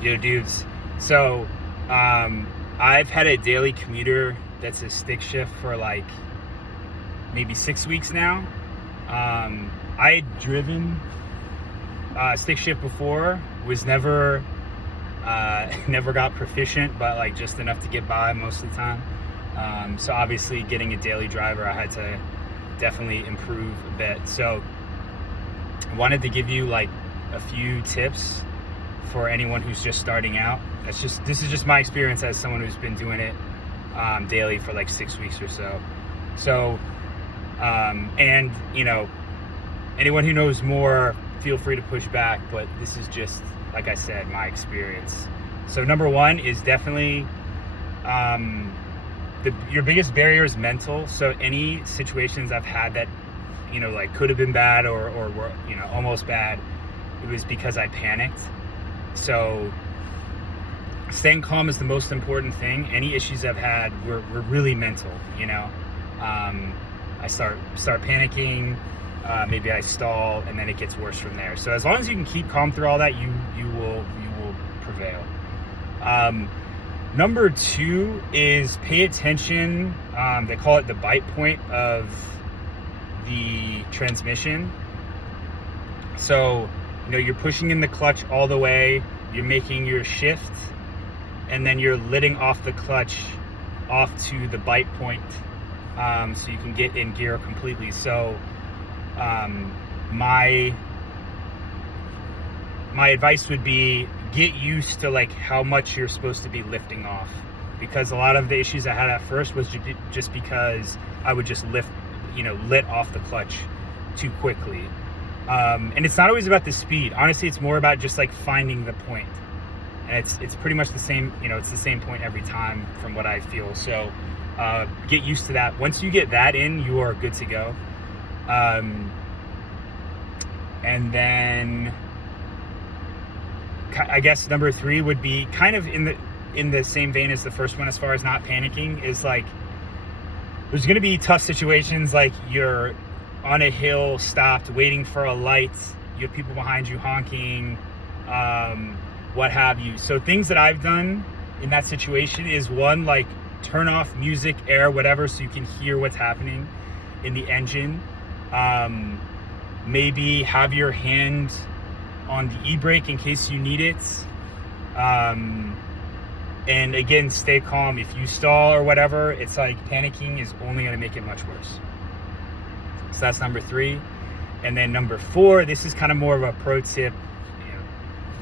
Yo, dudes. So, I've had a daily commuter that's a stick shift for like maybe 6 weeks now. I had driven stick shift before, was never never got proficient, but like just enough to get by most of the time. So obviously, getting a daily driver, I had to definitely improve a bit. So, I wanted to give you like a few tips for anyone who's just starting out. This is just my experience as someone who's been doing it daily for like 6 weeks or so. So, and anyone who knows more, feel free to push back. But this is just, like I said, my experience. So number one is definitely your biggest barrier is mental. So any situations I've had that like could have been bad or were almost bad, it was because I panicked. So staying calm is the most important thing. Any issues I've had were really mental. I start panicking, maybe I stall, and then it gets worse from there. So as long as you can keep calm through all that, you will prevail. Number two is pay attention. They call it the bite point of the transmission. So you're pushing in the clutch all the way, you're making your shift, and then you're letting off the clutch off to the bite point, so you can get in gear completely. So my advice would be get used to like how much you're supposed to be lifting off, because a lot of the issues I had at first was just because I would just let off the clutch too quickly. And it's not always about the speed. Honestly, it's more about just like finding the point. And it's pretty much the same, it's the same point every time from what I feel. So get used to that. Once you get that in, you are good to go. And then I guess number three would be kind of in the same vein as the first one, as far as not panicking, is like there's going to be tough situations, like you're on a hill, stopped, waiting for a light, you have people behind you honking, what have you. So things that I've done in that situation is, one, like turn off music, air, whatever, so you can hear what's happening in the engine. Maybe have your hand on the e-brake in case you need it. And again, stay calm. If you stall or whatever, it's like panicking is only going to make it much worse. So that's number three. And then number four, this is kind of more of a pro tip,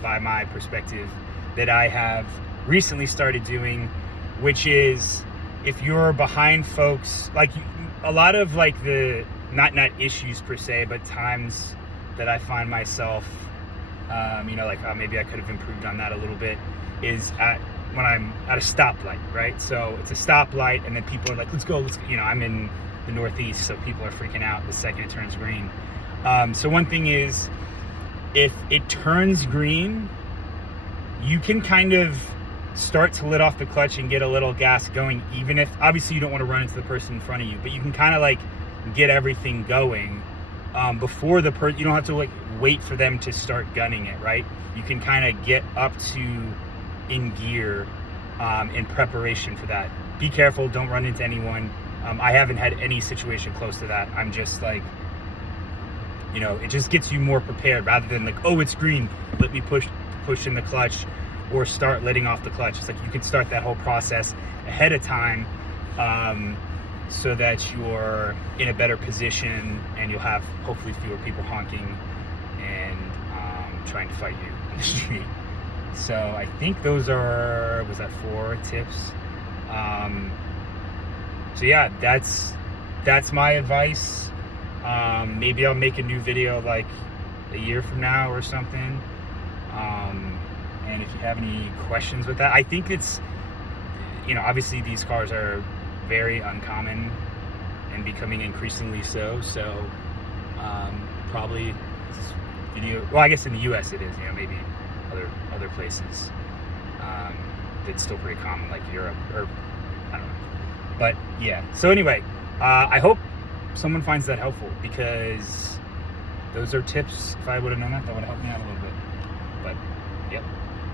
by my perspective, that I have recently started doing, which is if you're behind folks, like a lot of like the, not issues per se, but times that I find myself, maybe I could have improved on that a little bit, is when I'm at a stoplight, right? So it's a stoplight, and then people are like, let's go. I'm in the Northeast, so people are freaking out the second it turns green. So one thing is, if it turns green, you can kind of start to let off the clutch and get a little gas going, even if obviously you don't want to run into the person in front of you, but you can kind of like get everything going before the person. You don't have to like wait for them to start gunning it, right? You can kind of get up to in gear in preparation for that. Be careful, don't run into anyone. I haven't had any situation close to that. I'm just like, it just gets you more prepared, rather than like, oh, it's green, let me push in the clutch, or start letting off the clutch. It's like you can start that whole process ahead of time, so that you're in a better position, and you'll have hopefully fewer people honking and trying to fight you in the street. So I think those was that 4 tips? So yeah, that's my advice. Maybe I'll make a new video like a year from now or something. And if you have any questions with that, I think it's, obviously these cars are very uncommon and becoming increasingly so. So probably this video, well, I guess in the US it is, maybe other places it's still pretty common, like Europe, or I don't know. But yeah, so anyway, I hope someone finds that helpful, because those are tips. If I would have known that would have helped me out a little bit. But